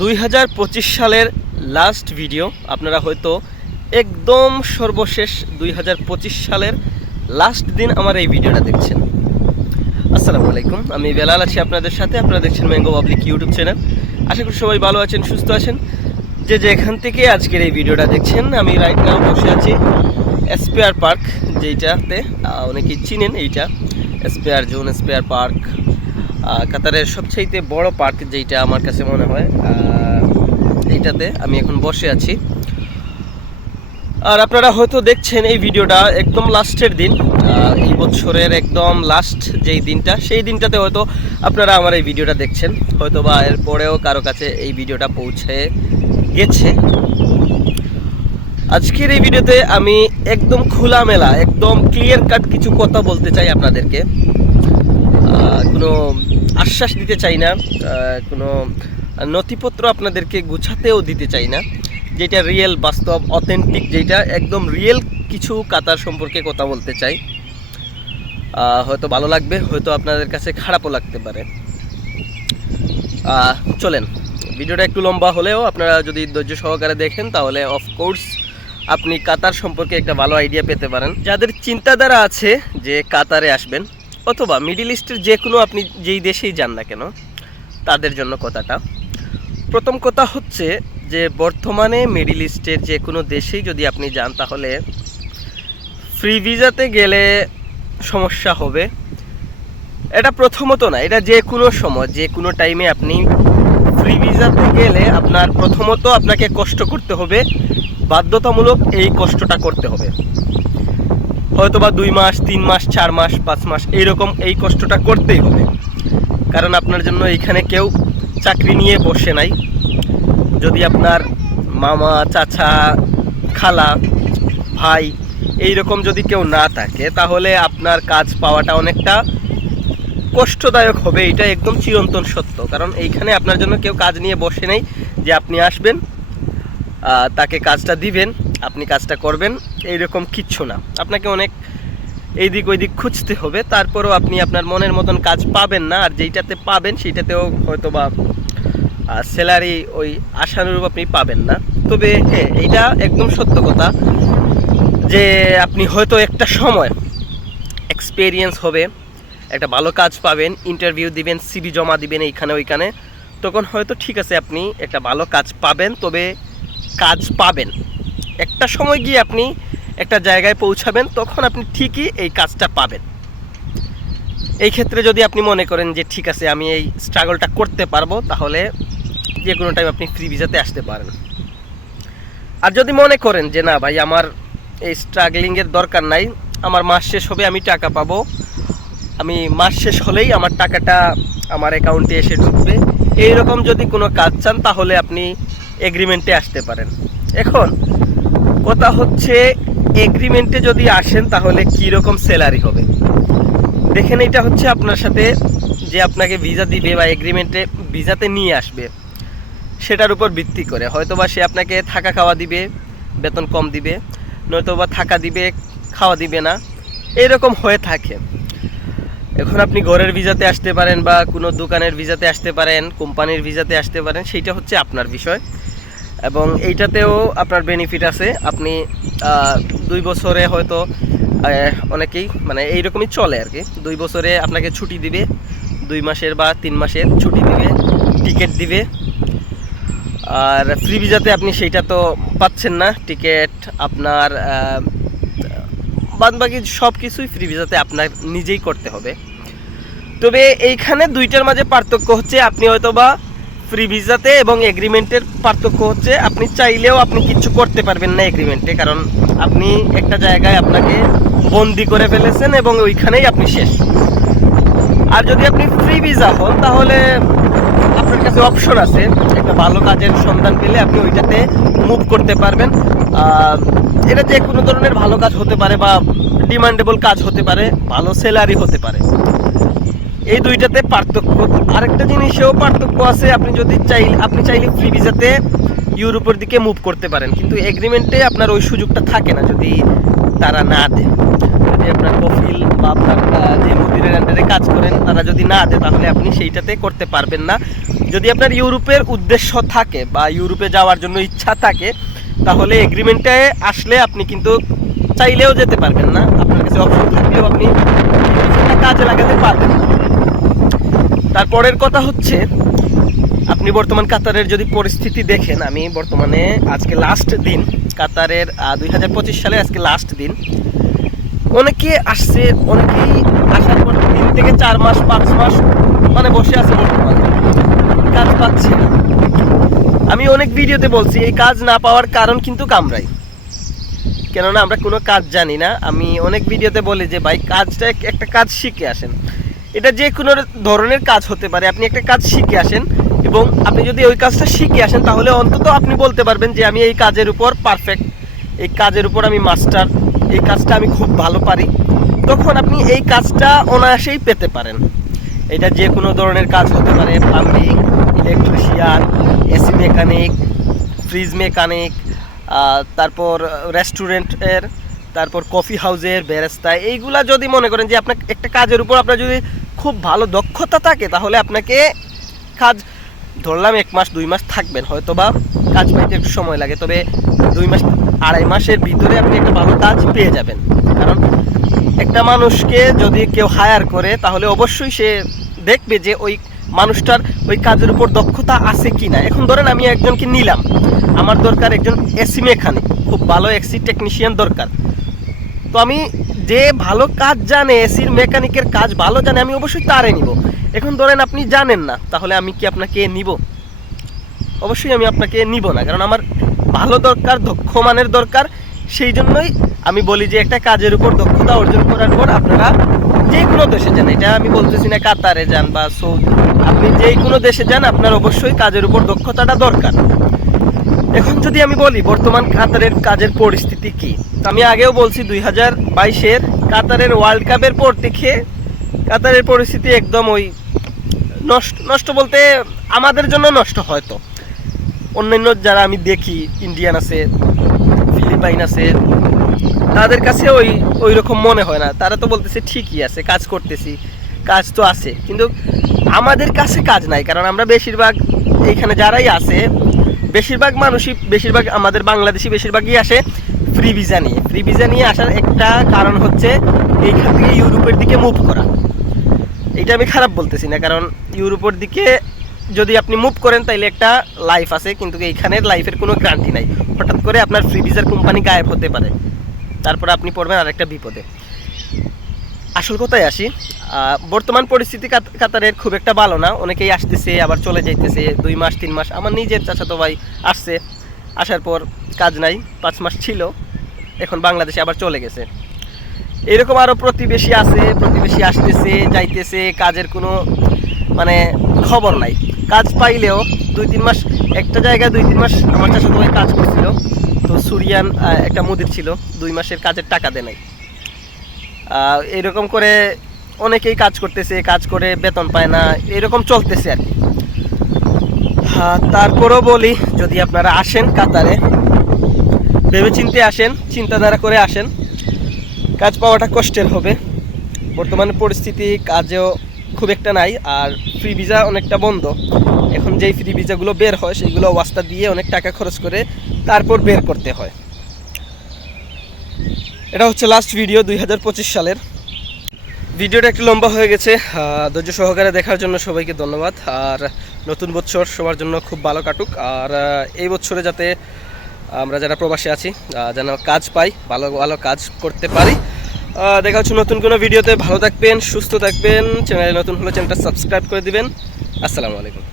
দুই হাজার পঁচিশ সালের লাস্ট ভিডিও আপনারা হয়তো একদম সর্বশেষ দুই হাজার পঁচিশ সালের লাস্ট দিন আমার এই ভিডিওটা দেখছেন। আসসালামু আলাইকুম, আমি বেলাল আছি আপনাদের সাথে, আপনারা দেখছেন ম্যাঙ্গো পাবলিক ইউটিউব চ্যানেল আশা করি সবাই ভালো আছেন, সুস্থ আছেন। যে যেখান থেকে আজকের এই ভিডিওটা দেখছেন, আমি রাইট নাও বসে আছি স্পেয়ার পার্ক যেইটাতে অনেকেই চিনেন এইটা। স্পেয়ার জোন স্পেয়ার পার্ক কাতারের সবচাইতে বড় পার্ক যেইটা আমার কাছে মনে হয় এইটাতে, আমি এখন বসে আছি। আর আপনারা হয়তো দেখছেন এই ভিডিওটা একদম লাস্টের দিন। এই বছরের একদম লাস্ট যেই দিনটা, সেই দিনটাতে হয়তো আপনারা আমার এই ভিডিওটা দেখছেন। হয়তো বা এরপরেও কারও কাছে এই ভিডিওটা পৌঁছে গেছে। আজকের এই ভিডিওতে আমি একদম খোলামেলা, একদম ক্লিয়ার কাট কিছু কথা বলতে চাই আপনাদেরকে। কোনো আশ্বাস দিতে চাই না কোনো নথিপত্র আপনাদেরকে গুছাতেও দিতে চাই না। যেটা রিয়েল বাস্তব অথেন্টিক যেটা একদম রিয়েল কিছু কাতার সম্পর্কে কথা বলতে চাই। হয়তো ভালো লাগবে, হয়তো আপনাদের কাছে খারাপও লাগতে পারে। চলেন, ভিডিওটা একটু লম্বা হলেও আপনারা যদি ধৈর্য সহকারে দেখেন, তাহলে অফকোর্স আপনি কাতার সম্পর্কে একটা ভালো আইডিয়া পেতে পারেন। যাদের চিন্তাধারা আছে যে কাতারে আসবেন, অথবা মিডিল ইস্টের যে কোনো আপনি যেই দেশেই যান না কেন, তাদের জন্য কথাটা। প্রথম কথা হচ্ছে যে বর্তমানে মিডিল ইস্টের যে কোনো দেশেই যদি আপনি যান, তাহলে ফ্রি ভিজাতে গেলে সমস্যা হবে। এটা প্রথমত না, এটা যে কোনো সময়, যে কোনো টাইমে আপনি ফ্রি ভিসাতে গেলে আপনার প্রথমত আপনাকে কষ্ট করতে হবে, বাধ্যতামূলক এই কষ্টটা করতে হবে। হয়তো বা দুই মাস, তিন মাস, চার মাস, পাঁচ মাস, এইরকম এই কষ্টটা করতেই হবে। কারণ আপনার জন্য এইখানে কেউ চাকরি নিয়ে বসে নাই। যদি আপনার মামা, চাচা, খালা, ভাই এই রকম যদি কেউ না থাকে, তাহলে আপনার কাজ পাওয়াটা অনেকটা কষ্টদায়ক হবে। এটা একদম চিরন্তন সত্য। কারণ এইখানে আপনার জন্য কেউ কাজ নিয়ে বসে নেই যে আপনি আসবেন তাকে কাজটা দিবেন, আপনি কাজটা করবেন, এইরকম কিচ্ছু না। আপনাকে অনেক এই দিক ওই দিক খুঁজতে হবে, তারপরেও আপনি আপনার মনের মতন কাজ পাবেন না, আর যেইটাতে পাবেন সেইটাতেও হয়তো বা স্যালারি ওই আশানুরূপ আপনি পাবেন না। তবে হ্যাঁ এইটা একদম সত্য কথা যে আপনি হয়তো একটা সময় এক্সপেরিয়েন্স হবে, একটা ভালো কাজ পাবেন ইন্টারভিউ দিবেন সিভি জমা দিবেন এইখানে ওইখানে, তখন হয়তো ঠিক আছে আপনি একটা ভালো কাজ পাবেন, তবে কাজ পাবেন। একটা সময় গিয়ে আপনি একটা জায়গায় পৌঁছাবেন, তখন আপনি ঠিকই এই কাজটা পাবেন। এই ক্ষেত্রে যদি আপনি মনে করেন যে, ঠিক আছে, আমি এই স্ট্রাগলটা করতে পারব, তাহলে যে কোনো টাইম আপনি ফ্রি ভিসাতে আসতে পারেন আর যদি মনে করেন যে, না ভাই, আমার এই স্ট্রাগলিংয়ের দরকার নাই, আমার মাস শেষ হবে, আমি টাকা পাবো। আমি মাস শেষ হলেই আমার টাকাটা আমার অ্যাকাউন্টে এসে ঢুকবে। এইরকম যদি কোনো কাজ চান, তাহলে আপনি এগ্রিমেন্টে আসতে পারেন। এখন, কথা হচ্ছে এগ্রিমেন্টে যদি আসেন, তাহলে কী রকম স্যালারি হবে? দেখেন, এটা হচ্ছে আপনার সাথে যে আপনাকে ভিসা দিবে বা এগ্রিমেন্টে ভিসাতে নিয়ে আসবে, সেটার উপর ভিত্তি করে। হয়তোবা সে আপনাকে থাকা খাওয়া দিবে, বেতন কম দিবে নয়তো বা থাকা দিবে, খাওয়া দিবে না, এরকম হয়ে থাকে। এখন আপনি ঘরের ভিসাতে আসতে পারেন বা কোনো দোকানের ভিসাতে আসতে পারেন, কোম্পানির ভিসাতে আসতে পারেন, সেইটা হচ্ছে আপনার বিষয়। এবং এইটাতেও আপনার বেনিফিট আছে। আপনি দুই বছরে হয়তো অনেকেই মানে এইরকমই চলে আর কি। দুই বছরে আপনাকে ছুটি দিবে, দুই মাসের বা তিন মাসের ছুটি দিবে টিকিট দিবে। আর ফ্রি ভিসাতে আপনি সেইটা তো পাচ্ছেন না। টিকিট আপনার বাদ বাকি সব কিছুই ফ্রি ভিসাতে আপনার নিজেই করতে হবে। তবে এইখানে দুইটার মাঝে পার্থক্য হচ্ছে, আপনি হয়তো বা ফ্রি ভিসাতে এবং এগ্রিমেন্টের পার্থক্য হচ্ছে আপনি চাইলেও আপনি কিছু করতে পারবেন না এগ্রিমেন্টে কারণ আপনি একটা জায়গায় আপনাকে বন্দি করে ফেলেছেন এবং ওইখানেই আপনি শেষ। আর যদি আপনি ফ্রি ভিসা হন, তাহলে আপনার কাছে অপশন আছে। একটা ভালো কাজের সন্ধান পেলে আপনি ওইটাতে মুভ করতে পারবেন। এটা যে কোনো ধরনের ভালো কাজ হতে পারে বা ডিমান্ডেবল কাজ হতে পারে, ভালো স্যালারি হতে পারে। এই দুইটাতে পার্থক্য। আরেকটা জিনিসেও পার্থক্য আছে, আপনি যদি চাই আপনি চাইলে ফ্রি ভিসাতে ইউরোপের দিকে মুভ করতে পারেন। কিন্তু এগ্রিমেন্টে আপনার ওই সুযোগটা থাকে না, যদি তারা না দেয়। যদি আপনার কফিল বা আপনার যে মুদিরের আন্ডারে কাজ করেন, তারা যদি না দেয়, তাহলে আপনি সেইটাতে করতে পারবেন না। যদি আপনার ইউরোপের উদ্দেশ্য থাকে বা ইউরোপে যাওয়ার জন্য ইচ্ছা থাকে, তাহলে এগ্রিমেন্টে আসলে আপনি কিন্তু চাইলেও যেতে পারবেন না। আপনার কাছে অপশন থাকলেও আপনি কাজে লাগাতে পারবেন। না। তারপরের কথা হচ্ছে, আপনি বর্তমান কাতারের যদি পরিস্থিতি দেখেন, আমি বর্তমানে আজকে লাস্ট দিন, কাতারের দুই হাজার পঁচিশ সালে আজকে লাস্ট দিন। অনেকে আসছে, অনেকেই আসার পর তিন থেকে চার মাস, পাঁচ মাস মানে বসে আছে বর্তমানে। কাজ পাচ্ছে না। আমি অনেক ভিডিওতে বলছি, এই কাজ না পাওয়ার কারণ কিন্তু কামরাই। কেননা আমরা কোনো কাজ জানি না। আমি অনেক ভিডিওতে বলি যে, ভাই, কাজটা একটা কাজ শিখে আসেন। এটা যে কোনো ধরনের কাজ হতে পারে। আপনি একটা কাজ শিখে আসেন এবং আপনি যদি ওই কাজটা শিখে আসেন, তাহলে অন্তত আপনি বলতে পারবেন যে, আমি এই কাজের উপর পারফেক্ট এই কাজের উপর আমি মাস্টার এই কাজটা আমি খুব ভালো পারি। তখন আপনি এই কাজটা অনায়াসেই পেতে পারেন। এটা যে কোনো ধরনের কাজ হতে পারে plumbing electrician AC mechanic fridge mechanic তারপর রেস্টুরেন্টের তারপর কফি হাউজের বেরেস্তা এইগুলা যদি মনে করেন যে আপনার একটা কাজের উপর আপনার যদি খুব ভালো দক্ষতা থাকে, তাহলে আপনাকে কাজ ধরলাম এক মাস, দুই মাস থাকবেন হয়তো বা কাজ পাইতে একটু সময় লাগে, তবে দুই মাস, আড়াই মাসের ভিতরে আপনি একটা ভালো কাজ পেয়ে যাবেন। কারণ একটা মানুষকে যদি কেউ হায়ার করে, তাহলে অবশ্যই সে দেখবে যে ওই মানুষটার ওই কাজের উপর দক্ষতা আছে কি না এখন ধরেন আমি একজনকে নিলাম, আমার দরকার একজন এসি মেকানিক খুব ভালো এসি টেকনিশিয়ান দরকার। তো আমি যে ভালো কাজ জানে, এসির মেকানিকের কাজ ভালো জানে, আমি অবশ্যই তারে নিব। এখন ধরেন আপনি জানেন না, তাহলে আমি কি আপনাকে নিব? অবশ্যই আমি আপনাকে নিব না, কারণ আমার ভালো দরকার, দক্ষ মানের দরকার। সেই জন্যই আমি বলি যে একটা কাজের উপর দক্ষতা অর্জন করার পর আপনারা যে কোনো দেশে যান। এটা আমি বলতেছি না কাতারে যান বা সৌদি। আপনি যে কোনো দেশে যান, আপনার অবশ্যই কাজের উপর দক্ষতাটা দরকার। এখন যদি আমি বলি বর্তমান কাতারের কাজের পরিস্থিতি কি আমি আগেও বলছি দুই হাজার বাইশের কাতারের ওয়ার্ল্ড কাপের পর থেকে কাতারের পরিস্থিতি একদম ওই নষ্ট নষ্ট বলতে আমাদের জন্য নষ্ট হয়তো। অন্যান্য যারা আমি দেখি ইন্ডিয়ান আছে ফিলিপাইন আছে, তাদের কাছে ওই ওই রকম মনে হয় না। তারা তো বলতেছে ঠিকই আছে, কাজ করতেছি, কাজ তো আছে। কিন্তু আমাদের কাছে কাজ নাই, কারণ আমরা বেশিরভাগ এইখানে যারাই আছে বেশিরভাগ মানুষই, বেশিরভাগ আমাদের বাংলাদেশি বেশিরভাগই আসে ফ্রি ভিসা নিয়ে। ফ্রি ভিসা নিয়ে আসার একটা কারণ হচ্ছে এইখান থেকে ইউরোপের দিকে মুভ করা। এটা আমি খারাপ বলতেছি না, কারণ ইউরোপের দিকে যদি আপনি মুভ করেন তাইলে একটা লাইফ আছে, কিন্তু এইখানের লাইফের কোনো গ্যারান্টি নাই। হঠাৎ করে আপনার ফ্রি ভিসার কোম্পানি গায়েব হতে পারে। তারপরে আপনি পড়বেন আরেকটা বিপদে। আসল কথায় আসি বর্তমান পরিস্থিতি কাত- কাতারের খুব একটা ভালো না। অনেকেই আসতেছে, আবার চলে যাইতেছে, দুই মাস, তিন মাস। আমার নিজের চাচাতো ভাই আসছে, আসার পর কাজ নাই, পাঁচ মাস ছিল, এখন বাংলাদেশে আবার চলে গেছে। এরকম আরও প্রতিবেশী আছে, প্রতিবেশী আসতেছে, যাইতেছে, কাজের কোনো মানে খবর নাই। কাজ পাইলেও দুই, তিন মাস, একটা জায়গায় দুই, তিন মাস আমার চাষা ভাই কাজ করছিল। তো সুরিয়ান একটা মুদির ছিল, দুই মাসের কাজের টাকা দেয় নাই। এরকম করে অনেকেই কাজ করতেছে, কাজ করে বেতন পায় না, এরকম চলতেছে আর কি। তারপরও বলি, যদি আপনারা আসেন কাতারে ভেবে চিনতে আসেন, চিন্তাধারা করে আসেন, কাজ পাওয়াটা কষ্টের হবে। বর্তমানে পরিস্থিতি কাজেও খুব একটা নাই, আর ফ্রি ভিসা অনেকটা বন্ধ। এখন যেই ফ্রি ভিসাগুলো বের হয়, সেগুলো ওয়াস্তা দিয়ে অনেক টাকা খরচ করে তারপর বের করতে হয়। এটা হচ্ছে লাস্ট ভিডিও দুই হাজার পঁচিশ সালের। ভিডিওটা একটু লম্বা হয়ে গেছে ধৈর্য সহকারে দেখার জন্য সবাইকে ধন্যবাদ। আর নতুন বছর সবার জন্য খুব ভালো কাটুক। আর এই বছরে যাতে আমরা যারা প্রবাসী আছি যেন কাজ পাই, ভালো ভালো কাজ করতে পারি। দেখা হচ্ছে নতুন কোনো ভিডিওতে। ভালো থাকবেন, সুস্থ থাকবেন। চ্যানেলে নতুন হলে চ্যানেলটা সাবস্ক্রাইব করে দিবেন। আসসালামু আলাইকুম।